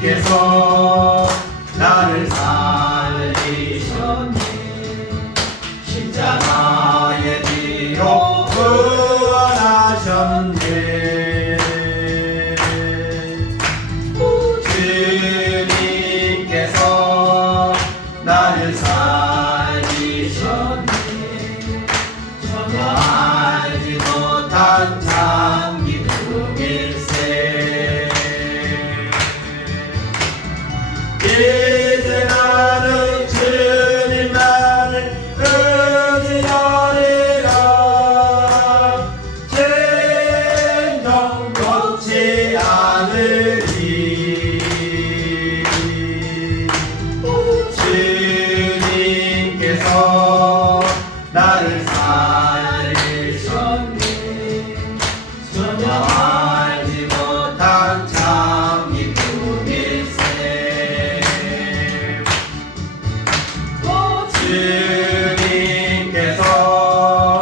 주님께서 나를 살리셨네. 십자가의 피로 구원하셨네. 주님께서 나를 살리셨네. 전혀 알지 못한 참 기쁨일세. 이제 나는 주님만을 의지하리라. 진정 놓지 않으리. 주님께서 나를 살리셨네. 전혀 알지 못한 참 기쁨일세. 주님께서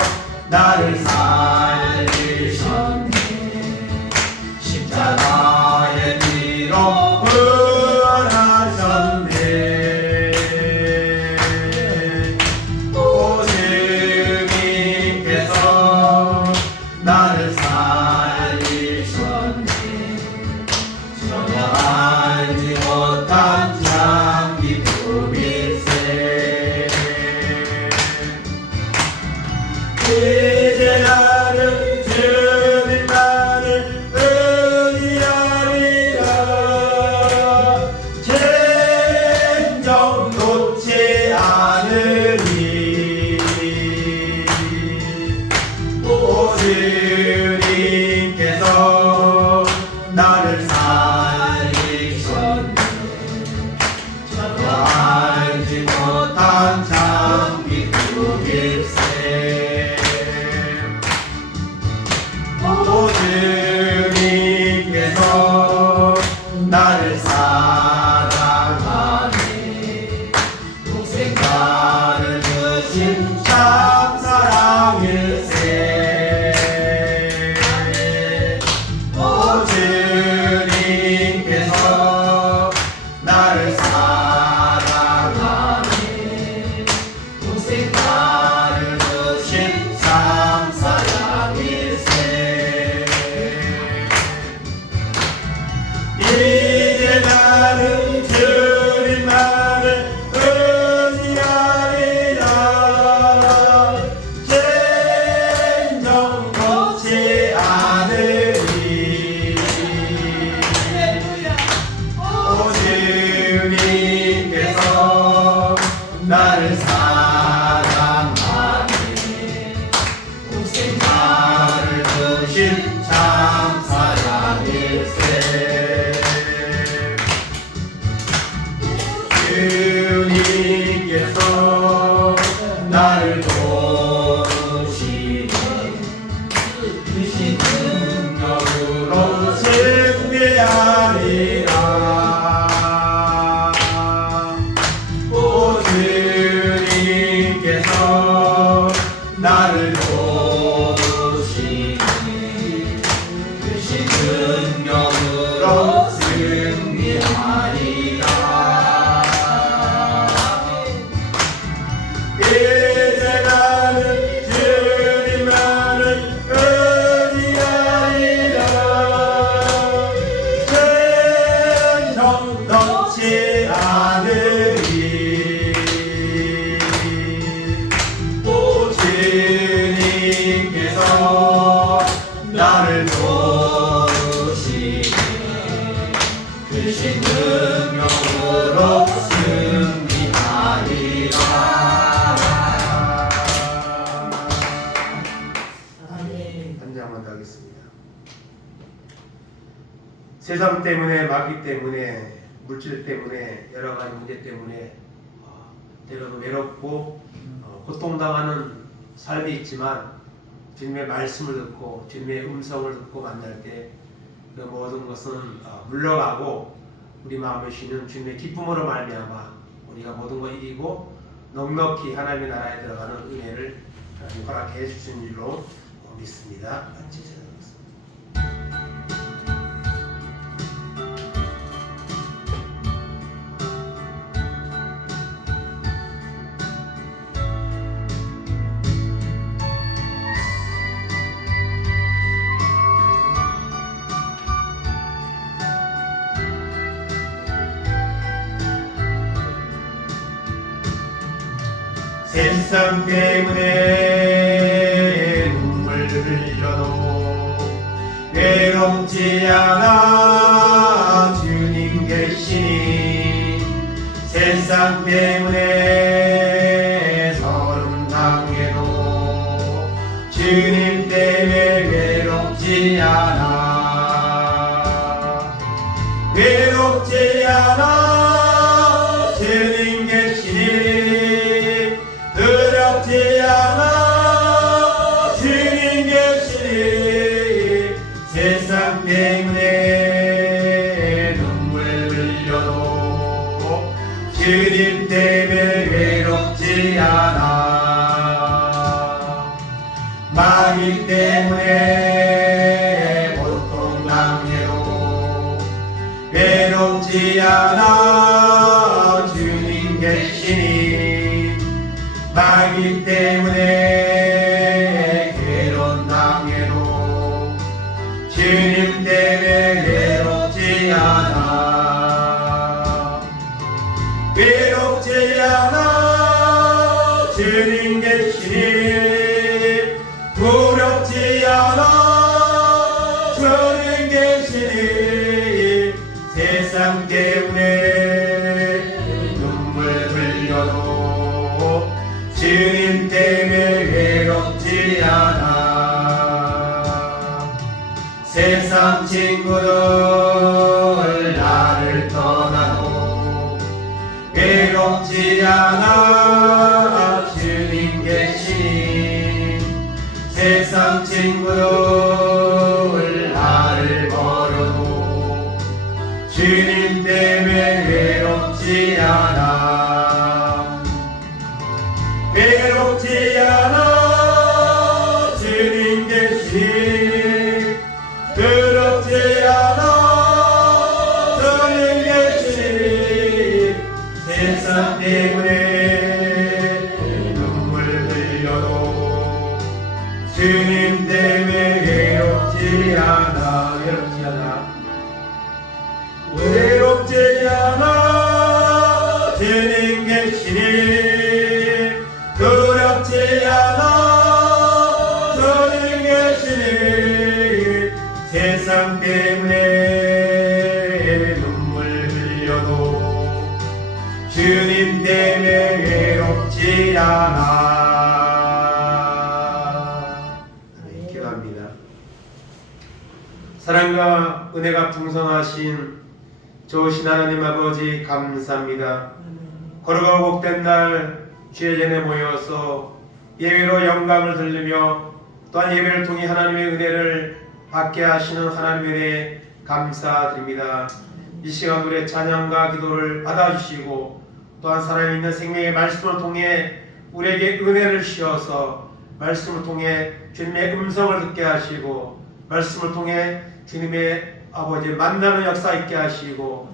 나를 살리셨네. 십자가의 피로 구원하셨네. 오 주님께서 나를 살리셨네. 전혀 알지 못한 참 기쁨일세. 이제 나는 주님만을 의지하리라. 진정 놓지 않으리. 오 주님께서 나를 살리셨네. 전혀 알지 못한 참 기쁨일세. 오 주님께서 나를 사랑하네. 동생 나를 주신 참 사랑일세. 오 주님께서 나를 사랑하네. 동생 나를 주신 참 사랑일세. 이제 나는 주님만을 의지하리라. 진정 놓지 않으리. 오 주님께서 나를 사랑하네. 동생 나를 주신 참 사랑일세. 주님께서 나를 도우시네. 크신 능력으로 승리하리라. 오 주님께서 나를 도우시네. 크신 능력으로 승리하리라. 이제 나는 주님만을 의지하리라. 진정 놓지 않으리. 오 주님께서 나를 도우시네. 크신 능력으로 승리하리라. 한장 한번 더 하겠습니다. 세상 때문에, 마귀 때문에, 물질 때문에, 여러 가지 문제 때문에 때로는 외롭고 고통당하는 삶이 있지만 주님의 말씀을 듣고 주님의 음성을 듣고 만날 때 그 모든 것은 물러가고 우리 마음에 쉬는 주님의 기쁨으로 말미암아 우리가 모든 걸 이기고 넉넉히 하나님의 나라에 들어가는 은혜를 허락해 주신 줄로 믿습니다. 같이 찬양하겠습니다. 세상 때문에 눈물 흘려도 외롭지 않아 주님 계시니 세상 때문에 서름 당해도 주님 때문에 외롭지 않아 외롭지 않아 주님 계시니 두렵지 않아 주님 계시니 세상 때문에 눈물 흘려도 주님 때문에 외롭지 않아 마귀 때문에 고통당해도 외롭지 않아 주님 계시니 마귀 때문에 괴로움당해도 주님 때문에 외롭지 않아 외롭지 않아 주님 계시니 두렵지 않아 주님 계시니 세상 때문에 눈물 흘려도 주님 때문에 외롭지 않아 세상 친구들 나를 떠나도 외롭지 않아 주님 계시니 세상 친구들 나를 버려도 주님 때문에 외롭지 않아 외롭지 않아 주님 계시니 두렵지 않아 주님 계시니 세상 때문에 눈물 흘려도 주님 때문에 외롭지 않아 외롭지 않아 외롭지 않아 주님 계시니 두렵지 않아 주님 계시니 세상 때문에 눈물 흘려도 주님 때문에 외롭지 않아. 네, 기도합니다. 사랑과 은혜가 풍성하신 좋으신 하나님 아버지 감사합니다. 거룩하고 복된 날 주의 전에 모여서 예배로 영광을 들리며 또한 예배를 통해 하나님의 은혜를 받게 하시는 하나님의 은혜 감사드립니다. 이 시간 우리의 찬양과 기도를 받아주시고 또한 살아있는 생명의 말씀을 통해 우리에게 은혜를 주셔서 말씀을 통해 주님의 음성을 듣게 하시고 말씀을 통해 주님의 아버지 만나는 역사 있게 하시고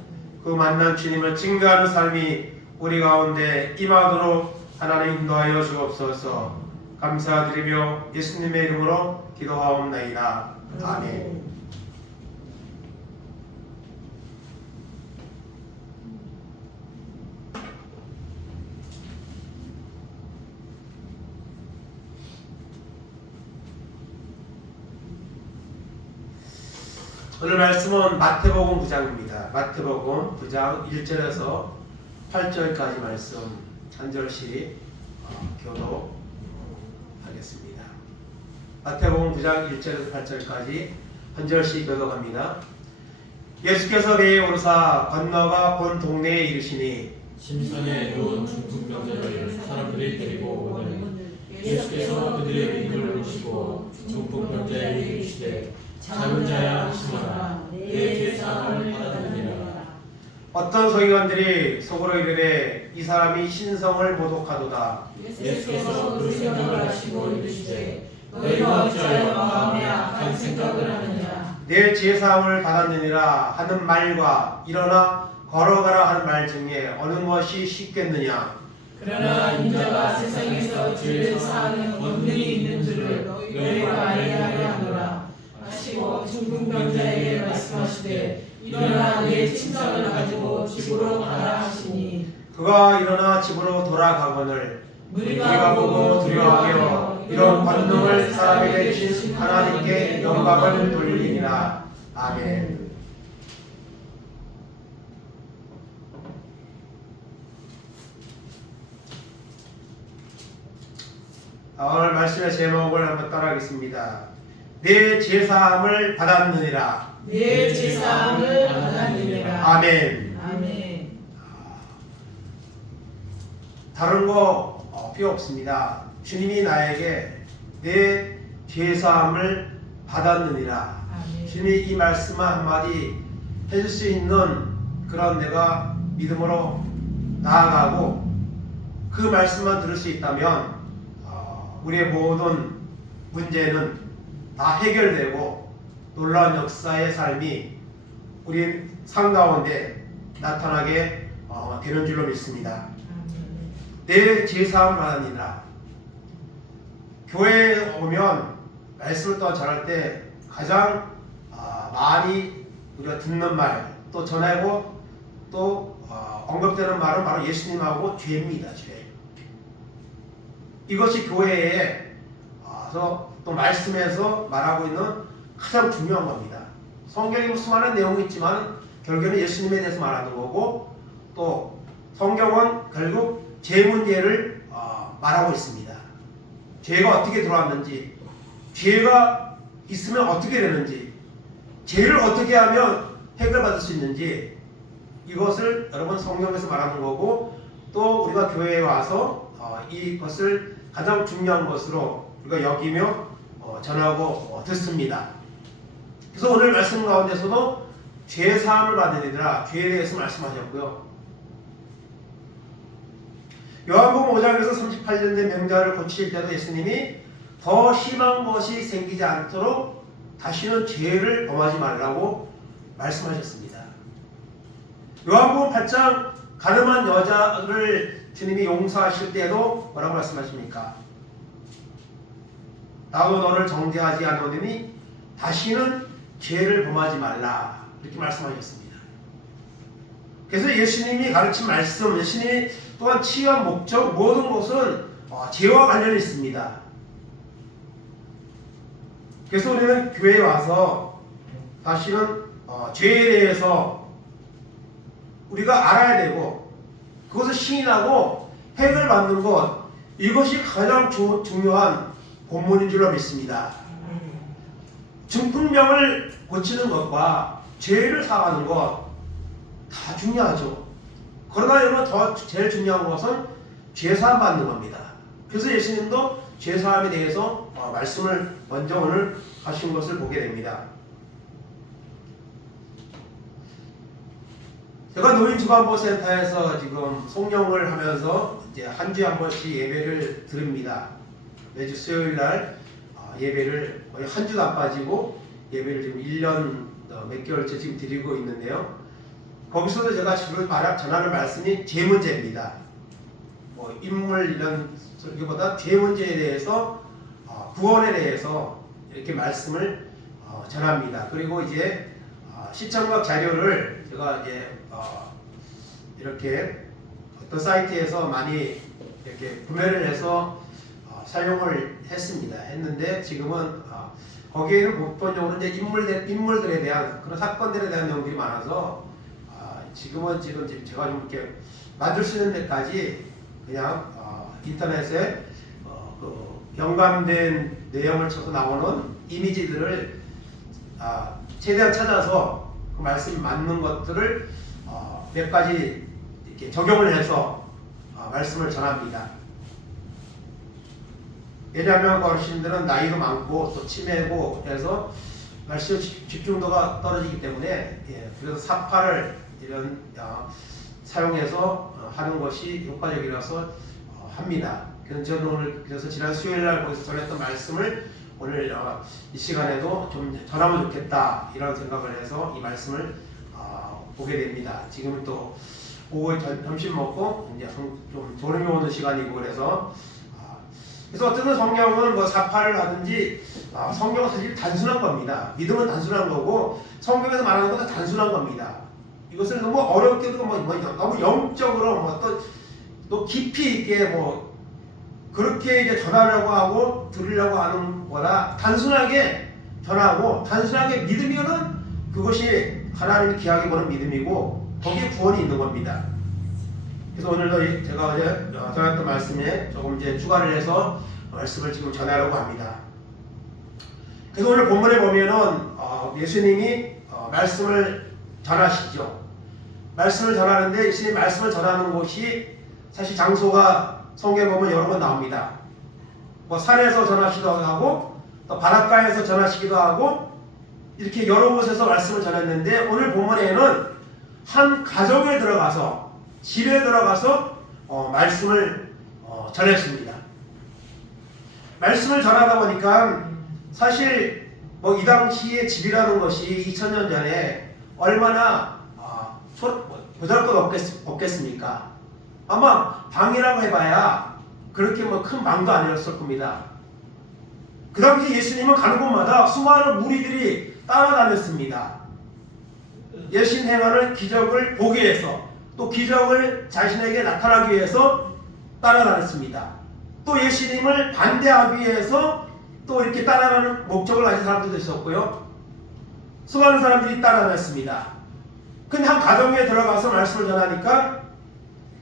그 만난 주님을 증거하는 삶이 우리 가운데 임하도록 하나님 인도하여 주옵소서. 감사드리며 예수님의 이름으로 기도하옵나이다. 아멘. 오늘 말씀은 마태복음 9장입니다. 마태복음 9장 1절에서 8절까지 말씀 한 절씩 교독하겠습니다. 마태복음 9장 1절에서 8절까지 한 절씩 교독합니다. 예수께서 배에 오르사 건너가 본 동네에 이르시니 심산에 누운 중풍병자를 사람들이 데리고 오더니 예수께서 그들의 믿음을 보시고 중풍병자에게 이르시되 작은 자야 안심하라 내 죄사함을 받았느니라. 어떤 서기관들이 속으로 이르되 이 사람이 신성을 모독하도다. 예수께서 그 생각을 하시고 이르시되 너희가 어찌하여 마음에 악한 생각을 하느냐. 내 죄사함을 받았느니라 하는 말과 일어나 걸어가라 하는 말 중에 어느 것이 쉽겠느냐. 그러나 인자가 세상에서 죄를 사하는 권능이 있는 줄을 너희가 알게 하노라 하시고 중풍병자에게 말씀하시되 일어나 내 침상을 가지고 집으로 가라 하시니 그가 일어나 집으로 돌아가거늘 우리가 보고 두려워하여 이런 권능을 사람에게 주신 하나님께 영광을 돌리니라. 아멘. 오늘 말씀의 제목을 한번 따라하겠습니다. 내 제사함을 받았느니라. 내 제사함을 받았느니라. 아멘. 아멘. 다른 거 필요 없습니다. 주님이 나에게 내 제사함을 받았느니라. 아멘. 주님이 이 말씀 한마디 해줄 수 있는 그런 내가 믿음으로 나아가고 그 말씀만 들을 수 있다면 우리의 모든 문제는 다 해결되고 놀라운 역사의 삶이 우리 삶 가운데 나타나게 되는 줄로 믿습니다. 내 제사함을 받았느니라. 교회에 오면 말씀을 또 전할 때 가장 많이 우리가 듣는 말, 또 전하고 또 언급되는 말은 바로 예수님하고 죄입니다. 죄. 이것이 교회에 와서 또 말씀에서 말하고 있는 가장 중요한 겁니다. 성경에 수많은 내용이 있지만 결국에는 예수님에 대해서 말하는 거고, 또 성경은 결국 죄 문제를 말하고 있습니다. 죄가 어떻게 들어왔는지, 죄가 있으면 어떻게 되는지, 죄를 어떻게 하면 해결받을 수 있는지, 이것을 여러분 성경에서 말하는 거고, 또 우리가 교회에 와서 이것을 가장 중요한 것으로 우리가 여기며 전하고 듣습니다. 그래서 오늘 말씀 가운데서도 죄 사함을 받으리라, 죄에 대해서 말씀하셨고요. 요한복음 5장에서 38년 된 명자를 고칠 때도 예수님이 더 심한 것이 생기지 않도록 다시는 죄를 범하지 말라고 말씀하셨습니다. 요한복음 8장 가늠한 여자를 주님이 용서하실 때도 뭐라고 말씀하십니까? 나도 너를 정죄하지 않으니 다시는 죄를 범하지 말라, 이렇게 말씀하셨습니다. 그래서 예수님이 가르친 말씀, 예수님이 또한 치유한 목적, 모든 것은 죄와 관련이 있습니다. 그래서 우리는 교회에 와서 다시는 죄에 대해서 우리가 알아야 되고, 그것을 시인하고 해결받는 것, 이것이 가장 중요한 본문인 줄로 믿습니다. 중풍병을 고치는 것과 죄를 사하는 것 다 중요하죠. 그러나 여러분, 더 제일 중요한 것은 죄사함 받는 겁니다. 그래서 예수님도 죄사함에 대해서 말씀을 먼저 오늘 하신 것을 보게 됩니다. 제가 노인주간보센터에서 지금 송영을 하면서 이제 한 주에 한 번씩 예배를 드립니다. 매주 수요일 날 예배를 거의 한 주도 안 빠지고 예배를 지금 1년 몇 개월째 지금 드리고 있는데요. 거기서도 제가 주로 전하는 말씀이 죄 문제입니다. 뭐 인물 이런 소리보다 죄 문제에 대해서 구원에 대해서 이렇게 말씀을 전합니다. 그리고 이제 시청각 자료를 제가 이제 이렇게 어떤 사이트에서 많이 이렇게 구매를 해서 사용을 했는데 지금은 거기에는 보편적으로 이제 인물들에 대한 그런 사건들에 대한 내용들이 많아서 지금 제가 좀 이렇게 만들 수 있는 데까지 그냥 인터넷에 그 경감된 내용을 쳐서 나오는 이미지들을 최대한 찾아서 그 말씀이 맞는 것들을 몇 가지 이렇게 적용을 해서 말씀을 전합니다. 왜냐하면 어르신들은 나이도 많고 또 치매고 해서 말씀 집중도가 떨어지기 때문에, 그래서 사파를 이런 사용해서 하는 것이 효과적이라서 합니다. 그래서 저는 오늘 지난 수요일날 거기서 전했던 말씀을 오늘 이 시간에도 좀 전하면 좋겠다, 이런 생각을 해서 이 말씀을 보게 됩니다. 지금 또 오후에 점심 먹고 이제 좀 졸음이 오는 시간이고 그래서 어떤 성경은 뭐 사파를 하든지 성경은 사실 단순한 겁니다. 믿음은 단순한 거고 성경에서 말하는 것도 단순한 겁니다. 이것을 너무 어렵게도 너무 영적으로 또 깊이 있게 그렇게 이제 전하려고 하고 들으려고 하는 거라 단순하게 전하고 단순하게 믿으면은 그것이 하나님이 귀하게 보는 믿음이고 거기에 구원이 있는 겁니다. 그래서 오늘도 제가 어제 전했던 말씀에 조금 이제 추가를 해서 말씀을 지금 전하려고 합니다. 그래서 오늘 본문에 보면은 예수님이 말씀을 전하시죠. 말씀을 전하는데 예수님이 말씀을 전하는 곳이 사실 장소가 성경에 보면 여러 번 나옵니다. 뭐 산에서 전하시기도 하고 또 바닷가에서 전하시기도 하고 이렇게 여러 곳에서 말씀을 전했는데 오늘 본문에는 한 가정에 들어가서 집에 들어가서 말씀을 전했습니다. 말씀을 전하다 보니까 사실 뭐 이 당시의 집이라는 것이 2000년 전에 얼마나 보잘것 없겠습니까? 아마 방이라고 해봐야 그렇게 뭐 큰 방도 아니었을 겁니다. 그 당시 예수님은 가는 곳마다 수많은 무리들이 따라다녔습니다. 예수님 행하는 기적을 보기 위해서 또 기적을 자신에게 나타나기 위해서 따라다녔습니다. 또 예수님을 반대하기 위해서 또 이렇게 따라가는 목적을 가진 사람들도 있었고요. 수많은 사람들이 따라다녔습니다. 근데 한 가정에 들어가서 말씀을 전하니까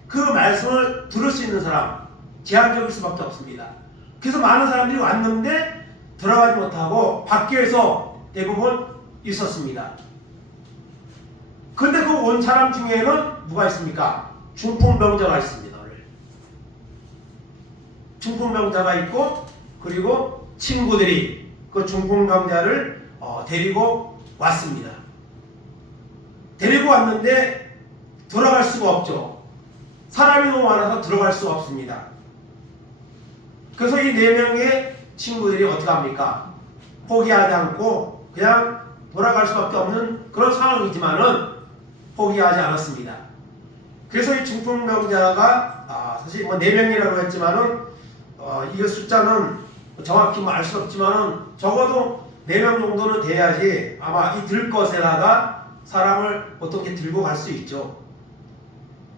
그 말씀을 들을 수 있는 사람 제한적일 수밖에 없습니다. 그래서 많은 사람들이 왔는데 들어가지 못하고 밖에서 대부분 있었습니다. 근데 그 온 사람 중에는 누가 있습니까? 중풍병자가 있습니다. 중풍병자가 있고 그리고 친구들이 그 중풍병자를 데리고 왔습니다. 데리고 왔는데 들어갈 수가 없죠. 사람이 너무 많아서 들어갈 수가 없습니다. 그래서 이 4명의 친구들이 어떻게 합니까? 포기하지 않고 그냥 돌아갈 수밖에 없는 그런 상황이지만은 포기하지 않았습니다. 그래서 이 중풍병자가 사실 뭐 4명이라고 했지만은 이 숫자는 정확히 뭐 알 수 없지만은 적어도 4명 정도는 돼야지 아마 이 들것에다가 사람을 어떻게 들고 갈 수 있죠.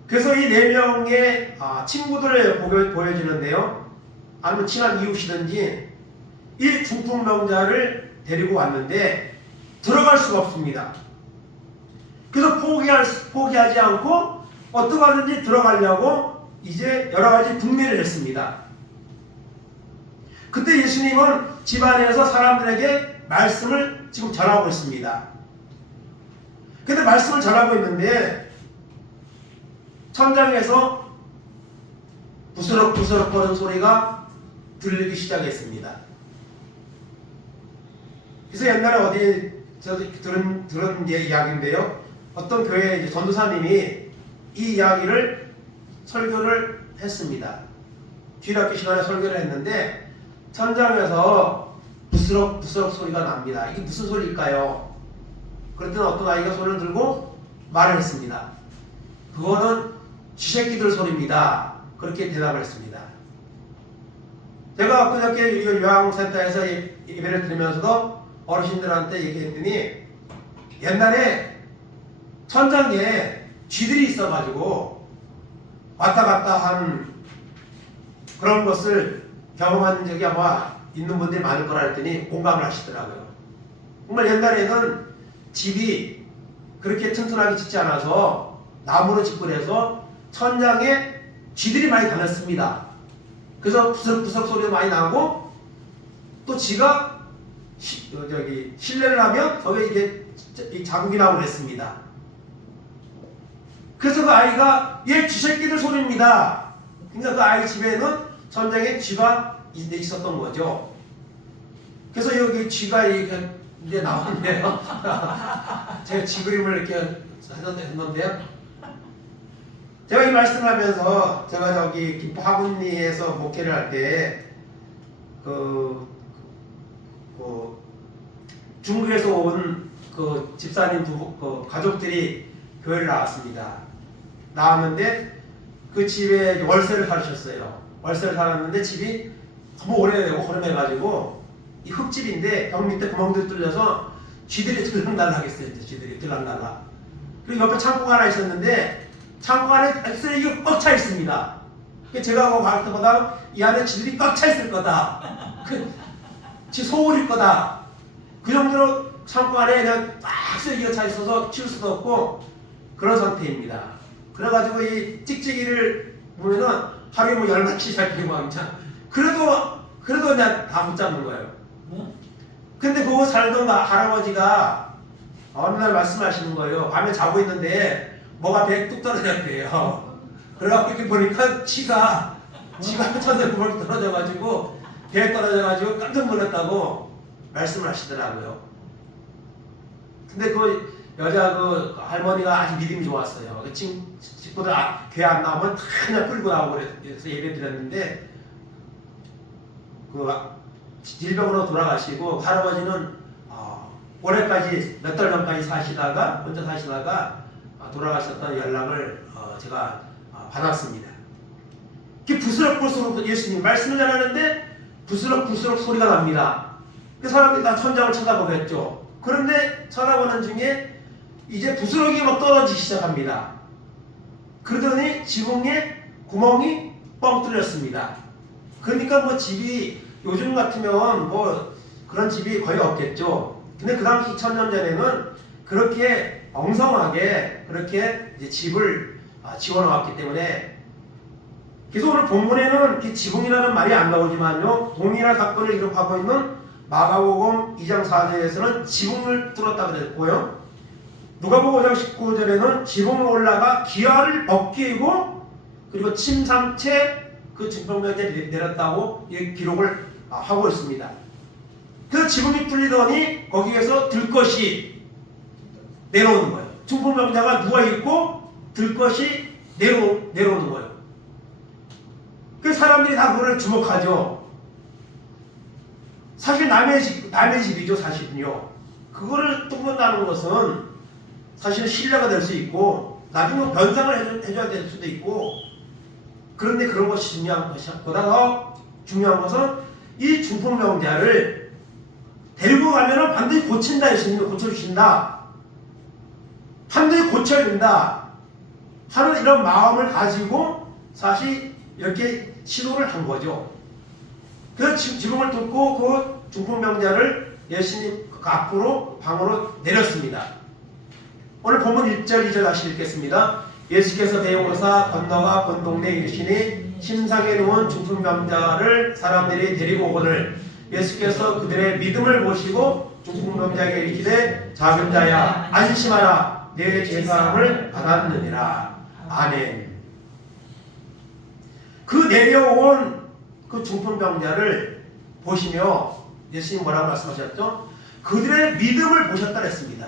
그래서 이 4명의 친구들을 보여주는데요. 아니면 친한 이웃이든지 이 중풍병자를 데리고 왔는데 들어갈 수가 없습니다. 그래서 포기하지 않고 어떻게 하든지 들어가려고 이제 여러 가지 궁리를 했습니다. 그때 예수님은 집안에서 사람들에게 말씀을 지금 전하고 있습니다. 근데 말씀을 전하고 있는데 천장에서 부스럭부스럭 거리는 소리가 들리기 시작했습니다. 그래서 옛날에 어디 저도 들은 이야기인데요. 어떤 교회 전도사님이 이 이야기를 설교를 했습니다. 주일학교 시간에 설교를 했는데 천장에서 부스럭부스럭 소리가 납니다. 이게 무슨 소리일까요? 그랬더니 어떤 아이가 손을 들고 말을 했습니다. 그거는 쥐새끼들 소리입니다. 그렇게 대답을 했습니다. 제가 그저께 요양센터에서 예배를 드리면서도 어르신들한테 얘기했더니 옛날에 천장에 쥐들이 있어가지고 왔다 갔다 한 그런 것을 경험한 적이 아마 있는 분들이 많을 거라 했더니 공감을 하시더라고요. 정말 옛날에는 집이 그렇게 튼튼하게 짓지 않아서 나무로 짓고 해서 천장에 쥐들이 많이 다녔습니다. 그래서 부석부석 소리가 많이 나고 또 쥐가 실내를 하면 거기에 이게 자국이 나오고 그랬습니다. 그래서 그 아이가 얘 쥐새끼들 소리입니다. 그러니까 그 아이 집에는 천장에 쥐가 있었던 거죠. 그래서 여기 쥐가 이제 나왔는데요. 제가 쥐 그림을 이렇게 했는데요. 제가 이 말씀을 하면서 제가 저기 김포 하군리에서 목회를 할 때 중국에서 온 그 집사님 가족들이 교회를 나왔습니다. 나왔는데 그 집에 월세를 살으셨어요. 월세를 살았는데 집이 너무 오래되고 허름해가지고 이 흙집인데 벽 밑에 구멍들이 뚫려서 쥐들이 들락날락했어요. 쥐들이 들락날락. 그리고 옆에 창고가 하나 있었는데 창고 안에 쓰레기가 꽉 차 있습니다. 제가 하고 갈 때보다 이 안에 쥐들이 꽉 차 있을 거다. 지 소울일 거다. 그 정도로 창고 안에 그냥 딱 쓰레기가 차 있어서 치울 수도 없고 그런 상태입니다. 그래가지고 이 찍찍이를 보면은 하루에 뭐 10마치 살피고 하면 그래도 그냥 다 못 잡는 거예요. 근데 그거 살던 할아버지가 어느 날 말씀하시는 거예요. 밤에 자고 있는데 뭐가 배에 뚝 떨어졌대요. 그래갖고 이렇게 보니까 지가 천장에 떨어져가지고 배에 떨어져가지고 깜짝 놀랐다고 말씀을 하시더라고요. 근데 그 여자 그 할머니가 아주 믿음이 좋았어요. 그 친구들 교회 안 나오면 다 그냥 끌고 나오고 그래서 예배 드렸는데 그 질병으로 돌아가시고 할아버지는 올해까지 몇 달 전까지 사시다가 혼자 사시다가 돌아가셨다는 연락을 제가 받았습니다. 그 부스럭부스럭 예수님 말씀을 전하는데 부스럭부스럭 소리가 납니다. 그 사람들이 다 천장을 쳐다보겠죠. 그런데 쳐다보는 중에 이제 부스럭이 막 떨어지기 시작합니다. 그러더니 지붕에 구멍이 뻥 뚫렸습니다. 그러니까 뭐 집이 요즘 같으면 뭐 그런 집이 거의 없겠죠. 근데 그 당시 2000년 전에는 그렇게 엉성하게 그렇게 이제 집을 지어놓았기 때문에 그래서 오늘 본문에는 이 지붕이라는 말이 안 나오지만요, 동일한 사건을 기록하고 있는 마가복음 2장 4절에서는 지붕을 뚫었다 그랬고요, 누가복음 5장 19절에는 지붕을 올라가 기아를 벗기고 그리고 침상채 그 증평면에 내렸다고 기록을 하고 있습니다. 그 지붕이 뚫리더니 거기에서 들것이 내려오는 거예요. 중풍병자가 누워있고 들것이 내려오는 거예요. 그 사람들이 다 그걸 주목하죠. 사실 남의 집이죠, 사실은요. 그거를 뚫는다는 것은 사실은 신뢰가 될 수 있고 나중에 변상을 해줘야 될 수도 있고, 그런데 그런 것이 중요한 것보다 더 중요한 것은 이 중풍병자를 데리고 가면은 반드시 고친다, 예수님이 고쳐주신다, 반드시 고쳐야 된다 하는 이런 마음을 가지고 사실 이렇게 시도를 한 거죠. 그 지붕을 뚫고 그 중풍병자를 예수님 그 앞으로 방으로 내렸습니다. 오늘 본문 1절 2절 다시 읽겠습니다. 예수께서 배우고사 건너가 본 동네에 이르시니 침상에 누운 중풍병자를 사람들이 데리고 오거늘 예수께서 그들의 믿음을 보시고 중풍병자에게 이르시되 작은 자야 안심하라 내 제사함을 받았느니라. 아멘. 그 내려온 그 중풍병자를 보시며 예수님 뭐라고 말씀하셨죠? 그들의 믿음을 보셨다 했습니다.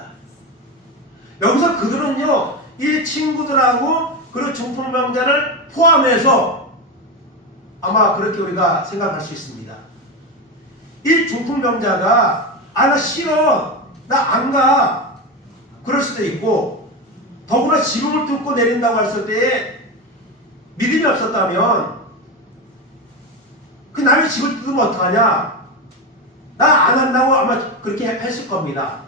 여기서 그들은요, 이 친구들하고 그리고 중풍병자를 포함해서 아마 그렇게 우리가 생각할 수 있습니다. 이 중풍병자가 나 싫어, 나 안 가, 그럴 수도 있고, 더구나 지붕을 뚫고 내린다고 했을 때에 믿음이 없었다면 그 남의 집을 뚫으면 어떡하냐, 나 안 한다고 아마 그렇게 했을 겁니다.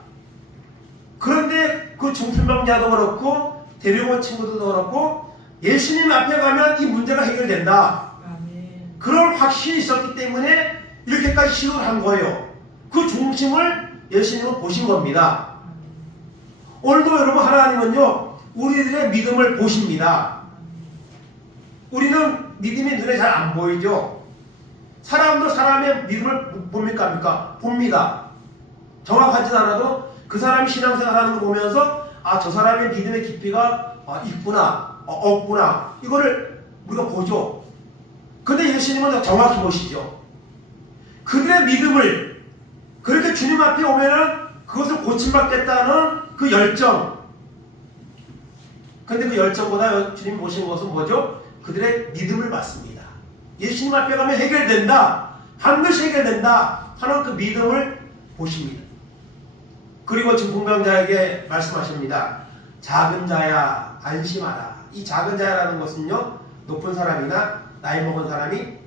그런데 그 중풍병자도 그렇고 데리고 온 친구들도 그렇고 예수님 앞에 가면 이 문제가 해결된다, 그런 확신이 있었기 때문에 이렇게까지 시도를 한 거예요. 그 중심을 예수님은 보신 겁니다. 오늘도 여러분 하나님은요, 우리들의 믿음을 보십니다. 우리는 믿음이 눈에 잘 안 보이죠. 사람도 사람의 믿음을 봅니까? 봅니다. 정확하진 않아도 그 사람이 신앙생활하는 거 보면서 저 사람의 믿음의 깊이가 있구나, 없구나, 이거를 우리가 보죠. 근데 예수님은 정확히 보시죠. 그들의 믿음을, 그렇게 주님 앞에 오면은 그것을 고침받겠다는 그 열정. 근데 그 열정보다 주님 보신 것은 뭐죠? 그들의 믿음을 받습니다. 예수님 앞에 가면 해결된다, 반드시 해결된다 하는 그 믿음을 보십니다. 그리고 중풍병자에게 말씀하십니다. 작은 자야 안심하라. 이 작은 자야라는 것은요, 높은 사람이나 나이 먹은 사람이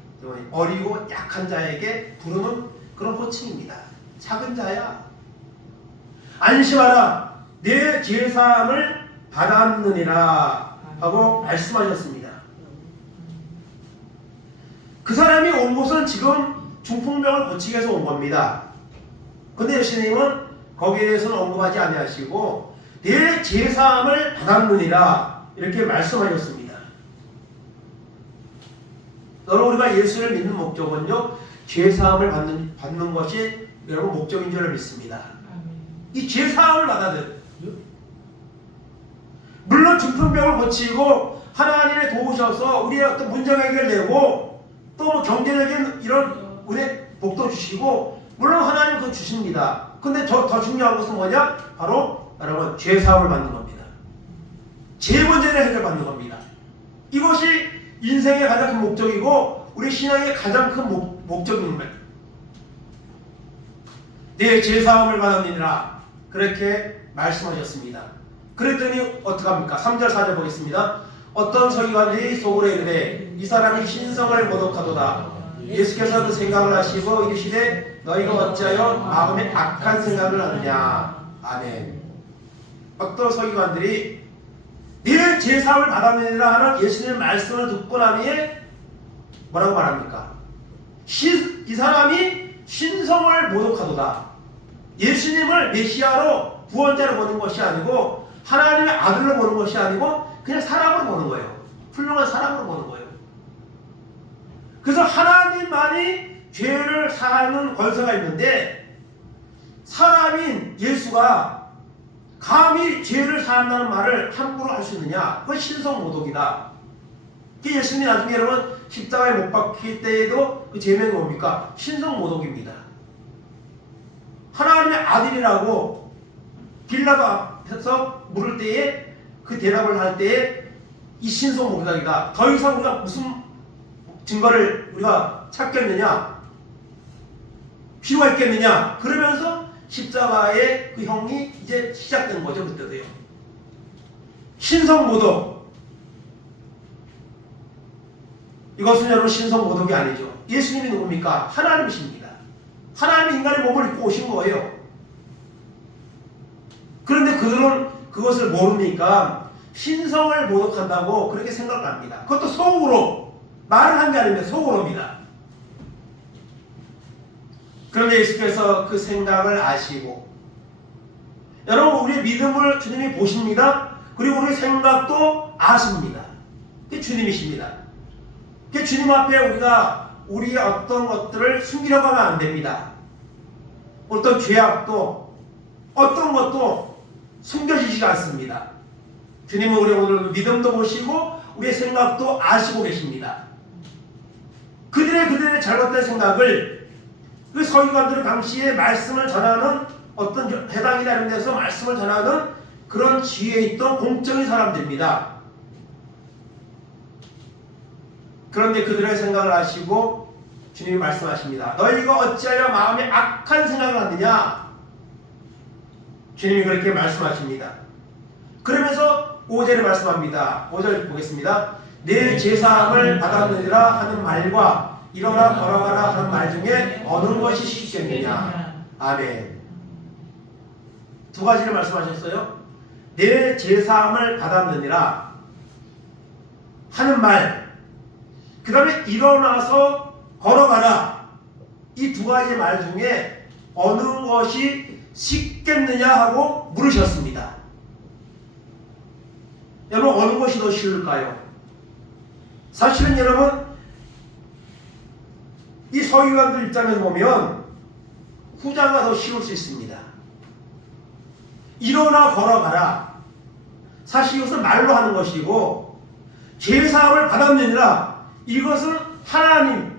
어리고 약한 자에게 부르는 그런 호칭입니다. 작은 자야 안심하라 내 제사함을 받았느니라 하고 말씀하셨습니다. 사람이 온 곳은 지금 중풍병을 고치기 위해서 온 겁니다. 근데 예수님은 거기에 대해서는 언급하지 아니하시고 내 제사함을 받았느니라 이렇게 말씀하셨습니다. 여러분, 우리가 예수를 믿는 목적은요, 제사함을 받는 것이 여러분 목적인 줄 믿습니다. 이 제사함을 받아들, 물론 중풍병을 고치고 하나님의 도우셔서 우리의 어떤 문제 해결되고 또 뭐 경제적인 이런 은혜 복도 주시고 물론 하나님 그거 주십니다. 근데 더 중요한 것은 뭐냐? 바로 여러분 죄사함을 받는 겁니다. 죄 문제를 해결받는 겁니다. 이것이 인생의 가장 큰 목적이고 우리 신앙의 가장 큰 목적입니다. 내 죄사함을 받았느니라 그렇게 말씀하셨습니다. 그랬더니 어떡합니까? 3절 4절 보겠습니다. 어떤 서기관들이 속으로 이르되 이 사람이 신성을 모독하도다. 예수께서 그 생각을 하시고 이르시되 너희가 어찌하여 마음에 악한 생각을 하느냐. 아멘. 어떤 서기관들이 네 제사함을 받았느니라 하는 예수님의 말씀을 듣고 나니에 뭐라고 말합니까? 이 사람이 신성을 모독하도다. 예수님을 메시아로 구원자로 보는 것이 아니고 하나님의 아들로 보는 것이 아니고 그냥 사람으로 보는 거예요. 훌륭한 사람으로 보는 거예요. 그래서 하나님만이 죄를 사하는 권세가 있는데 사람인 예수가 감히 죄를 사한다는 말을 함부로 할 수 있느냐? 그건 신성모독이다. 예수님이 나중에 여러분 십자가에 못 박힐 때에도 그 제명이 뭡니까? 신성모독입니다. 하나님의 아들이라고 빌라도 앞에서 물을 때에 그 대답을 할 때에 이 신성모독이다. 더 이상 우리가 무슨 증거를 우리가 찾겠느냐? 필요가 있겠느냐? 그러면서 십자가의 그 형이 이제 시작된 거죠. 그때도요. 신성모독. 이것은 여러분 신성모독이 아니죠. 예수님이 누굽니까? 하나님이십니다. 하나님이 인간의 몸을 입고 오신 거예요. 그런데 그들은 그것을 모르니까 신성을 모독한다고 그렇게 생각합니다. 그것도 속으로 말을 한 게 아닙니다. 속으로입니다. 그런데 예수께서 그 생각을 아시고 여러분 우리의 믿음을 주님이 보십니다. 그리고 우리의 생각도 아십니다. 그게 주님이십니다. 그게 주님 앞에 우리가 우리의 어떤 것들을 숨기려고 하면 안 됩니다. 어떤 죄악도 어떤 것도 숨겨지지 않습니다. 주님은 우리 오늘 믿음도 보시고 우리의 생각도 아시고 계십니다. 그들의 잘못된 생각을 그 서기관들은 당시에 말씀을 전하는 어떤 회당이나 이런 데서 말씀을 전하는 그런 지위에 있던 공적인 사람들입니다. 그런데 그들의 생각을 아시고 주님이 말씀하십니다. 너희가 어찌하여 마음에 악한 생각을 하느냐? 주님이 그렇게 말씀하십니다. 그러면서 5절에 말씀합니다. 5절 보겠습니다. 내 제사함을 받았느니라 하는 말과 일어나 걸어가라 하는 말 중에 어느 것이 쉽겠느냐? 아멘. 두 가지를 말씀하셨어요. 내 제사함을 받았느니라 하는 말, 그 다음에 일어나서 걸어가라. 이 두 가지 말 중에 어느 것이 쉽겠느냐 하고 물으셨습니다. 여러분 어느 것이 더 쉬울까요? 사실은 여러분 이 서기관들 입장에서 보면 후자가 더 쉬울 수 있습니다. 일어나 걸어가라. 사실 이것은 말로 하는 것이고 제사함을 받았느니라 이것은 하나님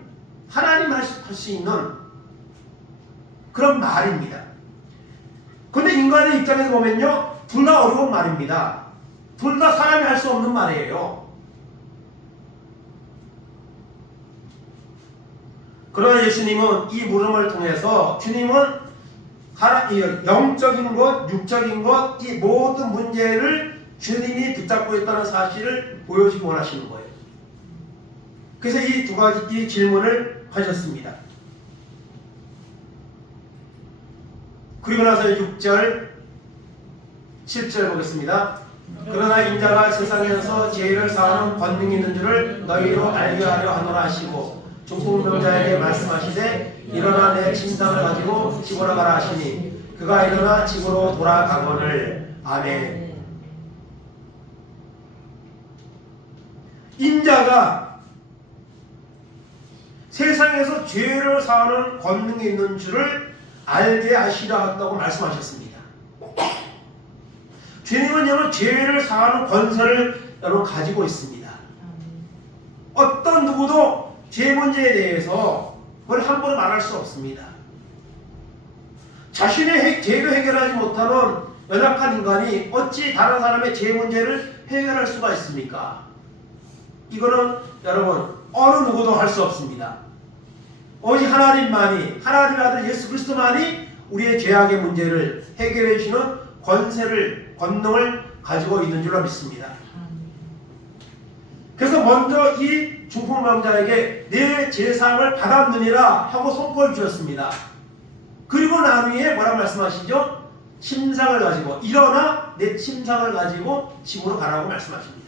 할 수 있는 그런 말입니다. 그런데 인간의 입장에서 보면요 둘 다 어려운 말입니다. 둘 다 사람이 할 수 없는 말이에요. 그러나 예수님은 이 물음을 통해서 주님은 영적인 것, 육적인 것, 이 모든 문제를 주님이 붙잡고 있다는 사실을 보여주기 원하시는 거예요. 그래서 이 두 가지 이 질문을 하셨습니다. 그리고 나서 6절, 7절 보겠습니다. 그러나 인자가 세상에서 죄를 사하는 권능이 있는 줄을 너희로 알게 하려 하노라 하시고 중풍병자에게 말씀하시되 일어나 내 침상을 가지고 집으로 가라 하시니 그가 일어나 집으로 돌아가거늘. 아멘. 인자가 세상에서 죄를 사하는 권능이 있는 줄을 알게 하시려 했다고 말씀하셨습니다. 주님은 여러분 죄를 사하는 권세를 여러분 가지고 있습니다. 어떤 누구도 죄 문제에 대해서 그걸 함부로 말할 수 없습니다. 자신의 죄를 해결하지 못하는 연약한 인간이 어찌 다른 사람의 죄 문제를 해결할 수가 있습니까? 이거는 여러분 어느 누구도 할 수 없습니다. 오직 하나님만이, 하나님의 아들 예수 그리스도만이 우리의 죄악의 문제를 해결해 주시는 권능을 가지고 있는 줄로 믿습니다. 그래서 먼저 이 중풍병자에게 내 죄사함을 받았느니라 하고 선포를 주셨습니다. 그리고 난 후에 뭐라 말씀하시죠? 침상을 가지고 일어나 내 침상을 가지고 집으로 가라고 말씀하십니다.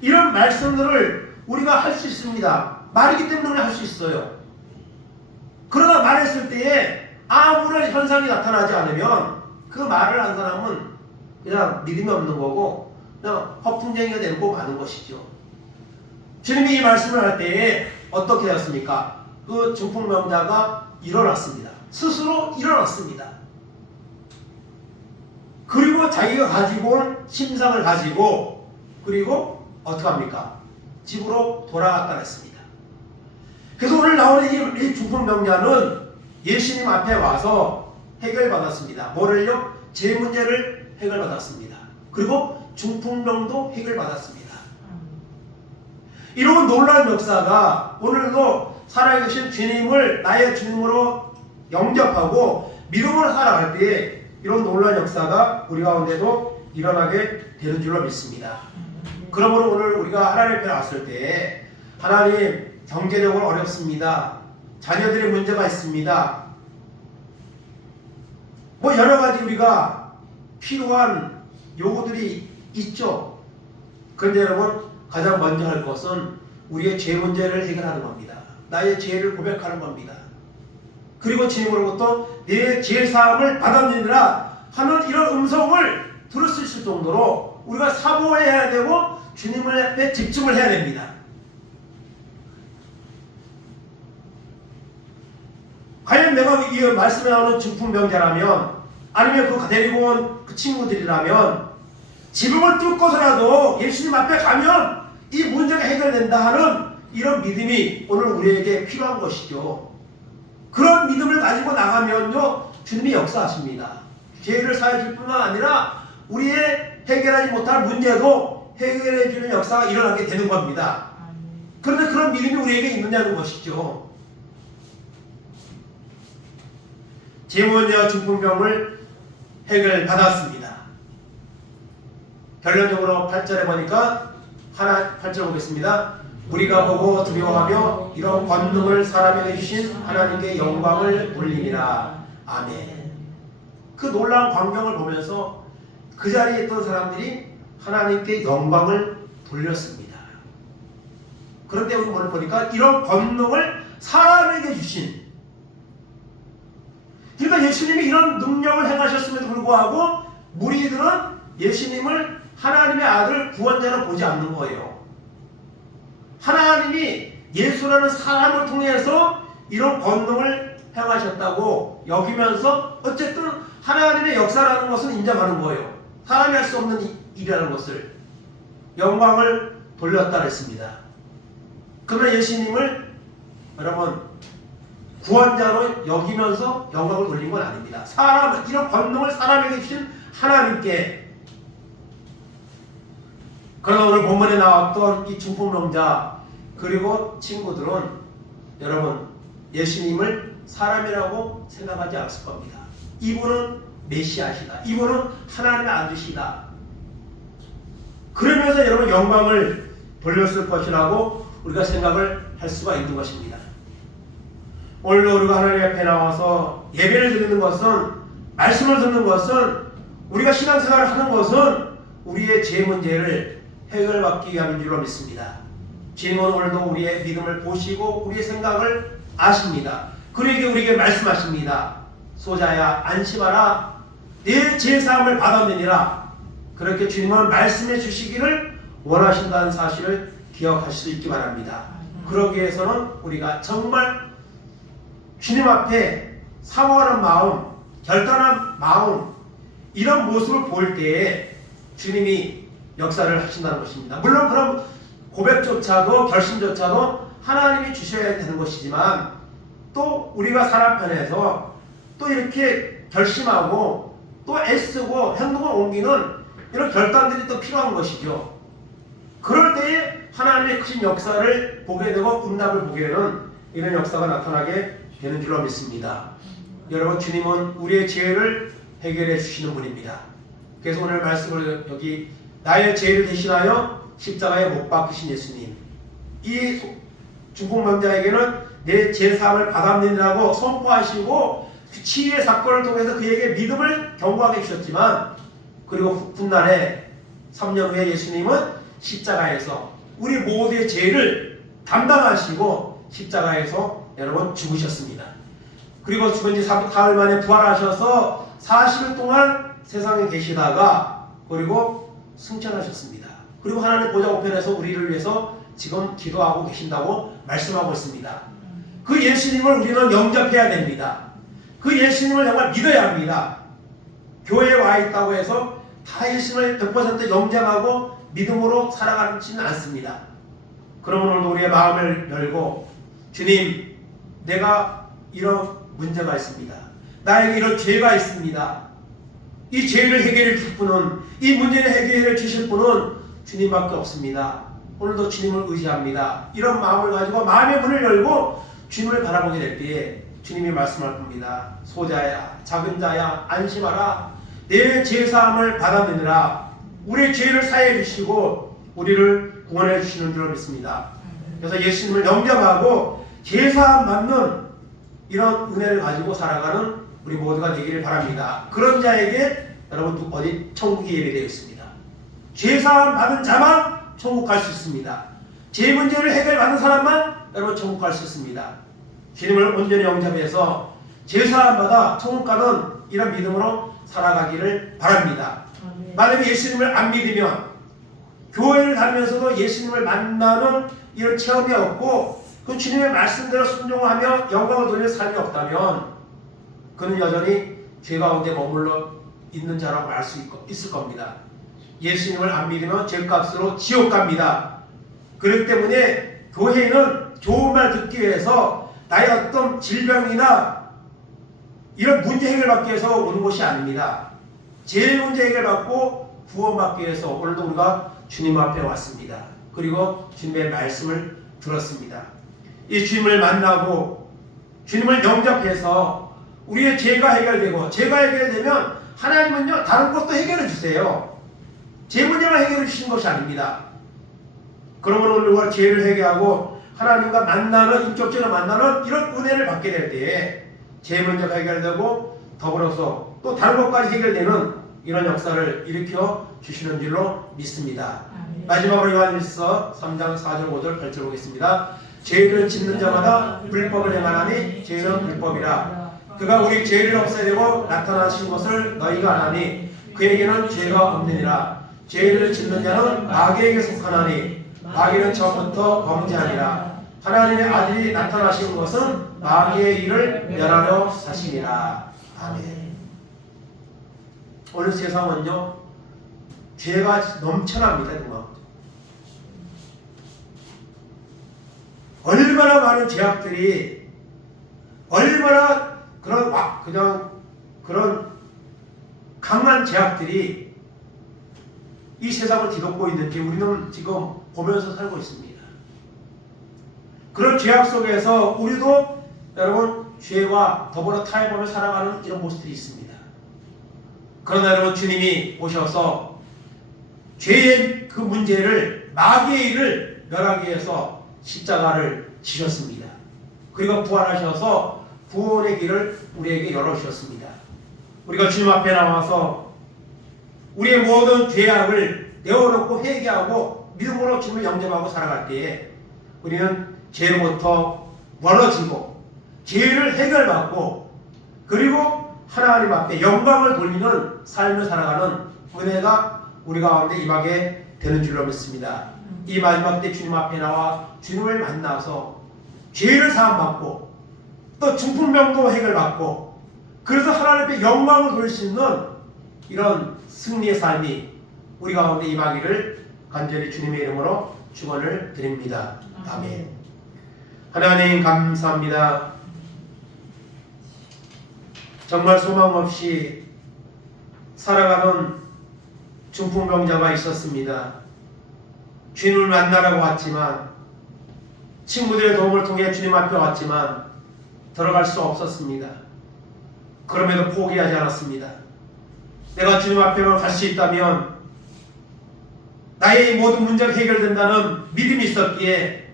이런 말씀들을 우리가 할 수 있습니다. 말이기 때문에 할 수 있어요. 그러나 말했을 때에 아무런 현상이 나타나지 않으면 그 말을 한 사람은 그냥 믿음이 없는 거고 그냥 허풍쟁이가 되고 마는 것이죠. 주님이 이 말씀을 할 때에 어떻게 되었습니까? 그 중풍병자가 일어났습니다. 스스로 일어났습니다. 그리고 자기가 가지고 온 침상을 가지고 그리고 어떻게 합니까? 집으로 돌아갔다 했습니다. 그래서 오늘 나오는 이 중풍병자는 예수님 앞에 와서 해결받았습니다. 뭐를요? 제 문제를 해결받았습니다. 그리고 중풍병도 해결받았습니다. 이런 놀라운 역사가 오늘도 살아계신 주님을 나의 주님으로 영접하고 믿음으로 살아갈 때에 이런 놀라운 역사가 우리 가운데도 일어나게 되는 줄로 믿습니다. 그러므로 오늘 우리가 하나님 앞에 왔을 때 하나님 경제적으로 어렵습니다. 자녀들의 문제가 있습니다. 뭐 여러 가지 우리가 필요한 요구들이 있죠. 그런데 여러분 가장 먼저 할 것은 우리의 죄 문제를 해결하는 겁니다. 나의 죄를 고백하는 겁니다. 그리고 주님으로부터 내 죄 사함을 받았느니라 하는 이런 음성을 들을 수 있을 정도로 우리가 사모해야 되고 주님을 앞에 집중을 해야 됩니다. 과연 내가 이 말씀에 나오는 중풍병자라면 아니면 그 데리고 온 그 친구들이라면 지붕을 뚫고서라도 예수님 앞에 가면 이 문제가 해결된다 하는 이런 믿음이 오늘 우리에게 필요한 것이죠. 그런 믿음을 가지고 나가면요 주님이 역사하십니다. 죄를 사해 줄 뿐만 아니라 우리의 해결하지 못할 문제도 해결해 주는 역사가 일어나게 되는 겁니다. 그런데 그런 믿음이 우리에게 있느냐는 것이죠. 제문제와 중풍병을 해결받았습니다. 결론적으로 8절에 보니까 8절 보겠습니다. 우리가 보고 두려워하며 이런 권능을 사람에게 주신 하나님께 영광을 돌리니라. 아멘. 그 놀라운 광경을 보면서 그 자리에 있던 사람들이 하나님께 영광을 돌렸습니다. 그런데 오늘 보니까 이런 권능을 사람에게 주신, 그러니까 예수님이 이런 능력을 행하셨음에도 불구하고 무리들은 예수님을 하나님의 아들 구원자로 보지 않는 거예요. 하나님이 예수라는 사람을 통해서 이런 권능을 행하셨다고 여기면서 어쨌든 하나님의 역사라는 것은 인정하는 거예요. 사람이 할 수 없는 일이라는 것을 영광을 돌렸다 했습니다. 그러나 예수님을 여러분 구원자로 여기면서 영광을 돌린 건 아닙니다. 이런 권능을 사람에게 주신 하나님께. 그러나 오늘 본문에 나왔던 이 중풍병자 그리고 친구들은 여러분 예수님을 사람이라고 생각하지 않았을 겁니다. 이분은 메시아시다. 이분은 하나님의 아들이시다. 그러면서 여러분 영광을 돌렸을 것이라고 우리가 생각을 할 수가 있는 것입니다. 오늘도 우리가 하나님 앞에 나와서 예배를 드리는 것은, 말씀을 듣는 것은, 우리가 신앙생활을 하는 것은 우리의 죄 문제를 해결받기 위함인 줄로 믿습니다. 주님은 오늘도 우리의 믿음을 보시고 우리의 생각을 아십니다. 그러기에 우리에게 말씀하십니다. 소자야 안심하라. 내 죄사함을 받았느니라. 그렇게 주님은 말씀해 주시기를 원하신다는 사실을 기억하실 수 있기 바랍니다. 그러기 위해서는 우리가 정말 주님 앞에 사모하는 마음, 결단한 마음, 이런 모습을 볼 때에 주님이 역사를 하신다는 것입니다. 물론 그런 고백조차도 결심조차도 하나님이 주셔야 되는 것이지만 또 우리가 사람 편에서 또 이렇게 결심하고 또 애쓰고 행동을 옮기는 이런 결단들이 또 필요한 것이죠. 그럴 때에 하나님의 크신 역사를 보게 되고 응답을 보게 되는 이런 역사가 나타나게 되는 줄로 믿습니다. 여러분, 주님은 우리의 죄를 해결해 주시는 분입니다. 그래서 오늘 말씀을 여기 나의 죄를 대신하여 십자가에 못 박히신 예수님, 이 중풍병자에게는 내 죄사함을 받았느니라고 선포하시고 그 치유의 사건을 통해서 그에게 믿음을 경고하게 해주셨지만, 그리고 훗날에 3년 후에 예수님은 십자가에서 우리 모두의 죄를 담당하시고 십자가에서 여러분 죽으셨습니다. 그리고 죽은 지 사흘 만에 부활하셔서 40일 동안 세상에 계시다가 그리고 승천하셨습니다. 그리고 하나님 보좌 우편에서 우리를 위해서 지금 기도하고 계신다고 말씀하고 있습니다. 그 예수님을 우리는 영접해야 됩니다. 그 예수님을 정말 믿어야 합니다. 교회에 와 있다고 해서 다 예수님을 100% 영접하고 믿음으로 살아가지는 않습니다. 그러면 오늘도 우리의 마음을 열고, 주님, 내가 이런 문제가 있습니다. 나에게 이런 죄가 있습니다. 이 죄를 해결해 주실 분은, 이 문제를 해결해 주실 분은 주님밖에 없습니다. 오늘도 주님을 의지합니다. 이런 마음을 가지고 마음의 문을 열고 주님을 바라보게 될 때에 주님이 말씀할 겁니다. 소자야, 작은 자야, 안심하라. 내 죄사함을 받았느니라. 우리의 죄를 사해 주시고 우리를 구원해 주시는 줄 믿습니다. 그래서 예수님을 영접하고 죄사함 받는 이런 은혜를 가지고 살아가는 우리 모두가 되기를 바랍니다. 그런 자에게 여러분 어디 천국이 예배되어 있습니다. 죄사함 받은 자만 천국 갈 수 있습니다. 죄 문제를 해결받는 사람만 여러분 천국 갈 수 있습니다. 주님을 온전히 영접해서 죄사함 받아 천국 가는 이런 믿음으로 살아가기를 바랍니다. 만약에 예수님을 안 믿으면 교회를 다니면서도 예수님을 만나는 이런 체험이 없고 그 주님의 말씀대로 순종하며 영광을 돌릴 삶이 없다면 그는 여전히 죄 가운데 머물러 있는 자라고 알 수 있을 겁니다. 예수님을 안 믿으면 죄값으로 지옥 갑니다. 그렇기 때문에 교회는 좋은 말 듣기 위해서 나의 어떤 질병이나 이런 문제 해결받기 위해서 오는 것이 아닙니다. 죄 문제 해결받고 구원받기 위해서 오늘도 우리가 주님 앞에 왔습니다. 그리고 주님의 말씀을 들었습니다. 이 주님을 만나고 주님을 영접해서 우리의 죄가 해결되고, 죄가 해결되면 하나님은요 다른 것도 해결해 주세요. 죄 문제만 해결해 주신 것이 아닙니다. 그러면 우리가 죄를 해결하고 하나님과 만나는, 인격적으로 만나는 이런 은혜를 받게 될 때에 죄 문제가 해결되고 더불어서 또 다른 것까지 해결되는 이런 역사를 일으켜 주시는 줄로 믿습니다. 마지막으로 요한일서 3장 4절 5절 펼쳐보겠습니다. 죄를 짓는 자마다 불법을 행하나니 죄는 불법이라. 그가 우리 죄를 없애려고 나타나신 것을 너희가 아나니 그에게는 죄가 없느니라. 죄를 짓는 자는 마귀에게 속하나니 마귀는 처음부터 범죄하니라. 하나님의 아들이 나타나신 것은 마귀의 일을 멸하려 하시니라. 아멘. 오늘 세상은요 죄가 넘쳐납니다. 정말 얼마나 많은 죄악들이, 얼마나 그런 강한 죄악들이 이 세상을 뒤덮고 있는지 우리는 지금 보면서 살고 있습니다. 그런 죄악 속에서 우리도 여러분 죄와 더불어 타협하며 살아가는 이런 모습들이 있습니다. 그러나 여러분 주님이 오셔서 죄의 그 문제를, 마귀의 일을 멸하기 위해서 십자가를 지셨습니다. 그리고 부활하셔서 구원의 길을 우리에게 열어주셨습니다. 우리가 주님 앞에 나와서 우리의 모든 죄악을 내어놓고 회개하고 믿음으로 주님을 영접하고 살아갈 때에 우리는 죄로부터 멀어지고 죄를 해결받고 그리고 하나님 앞에 영광을 돌리는 삶을 살아가는 은혜가 우리 가운데 임하게 되는 줄로 믿습니다. 이 마지막 때 주님 앞에 나와 주님을 만나서 죄를 사함받고 또 중풍병도 해결받고 그래서 하나님 앞에 영광을 돌릴 수 있는 이런 승리의 삶이 우리 가운데 임하기를 간절히 주님의 이름으로 축원을 드립니다. 아멘. 하나님 감사합니다. 정말 소망 없이 살아가는 중풍병자가 있었습니다. 주님을 만나라고 왔지만 친구들의 도움을 통해 주님 앞에 왔지만 들어갈 수 없었습니다. 그럼에도 포기하지 않았습니다. 내가 주님 앞에만 갈 수 있다면 나의 모든 문제가 해결된다는 믿음이 있었기에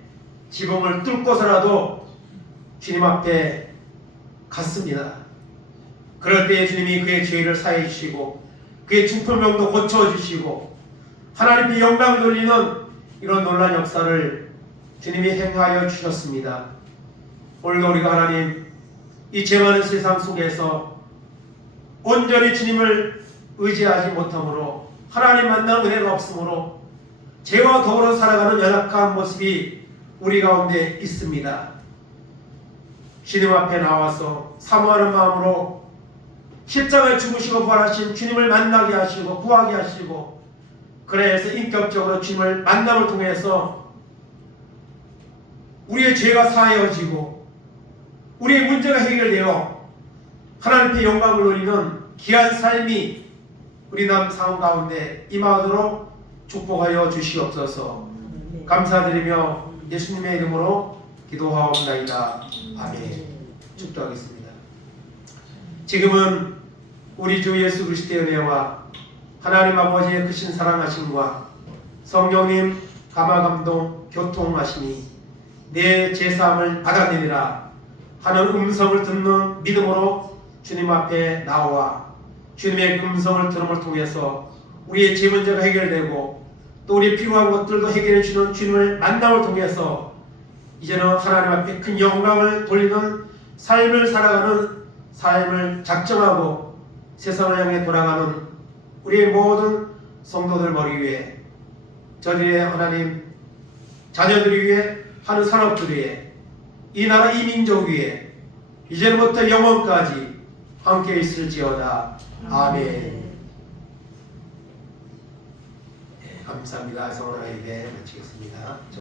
지붕을 뚫고서라도 주님 앞에 갔습니다. 그럴 때에 주님이 그의 죄를 사해 주시고 그의 중풍병도 고쳐주시고 하나님께 영광을 돌리는 이런 놀라운 역사를 주님이 행하여 주셨습니다. 오늘도 우리가 하나님 이 죄 많은 세상 속에서 온전히 주님을 의지하지 못함으로 하나님 만날 은혜가 없으므로 죄와 더불어 살아가는 연약한 모습이 우리 가운데 있습니다. 주님 앞에 나와서 사모하는 마음으로 십자가에 죽으시고 부활하신 주님을 만나게 하시고 구하게 하시고 그래서 인격적으로 주님을 만남을 통해서 우리의 죄가 사하여지고 우리의 문제가 해결되어 하나님께 영광을 돌리는 귀한 삶이 우리 남 상황 가운데 임하도록 축복하여 주시옵소서. 감사드리며 예수님의 이름으로 기도하옵나이다. 아멘. 축도하겠습니다. 지금은 우리 주 예수 그리스도의 은혜와 하나님 아버지의 크신 사랑하심과 성령님 감화감동 교통하심이 내 죄사함을 받아내리라 하는 음성을 듣는 믿음으로 주님 앞에 나와 주님의 음성을 들음을 통해서 우리의 죄 문제가 해결되고 또 우리의 필요한 것들도 해결해 주는 주님을 만남을 통해서 이제는 하나님 앞에 큰 영광을 돌리는 삶을 살아가는 삶을 작정하고 세상을 향해 돌아가는 우리의 모든 성도들 머리 위에 저들의 하나님 자녀들을 위해 하는 산업들 위에 이 나라 이 민족 위에 이제부터 영원까지 함께 있을지어다. 아멘. 네, 감사합니다. 성원아에게 마치겠습니다.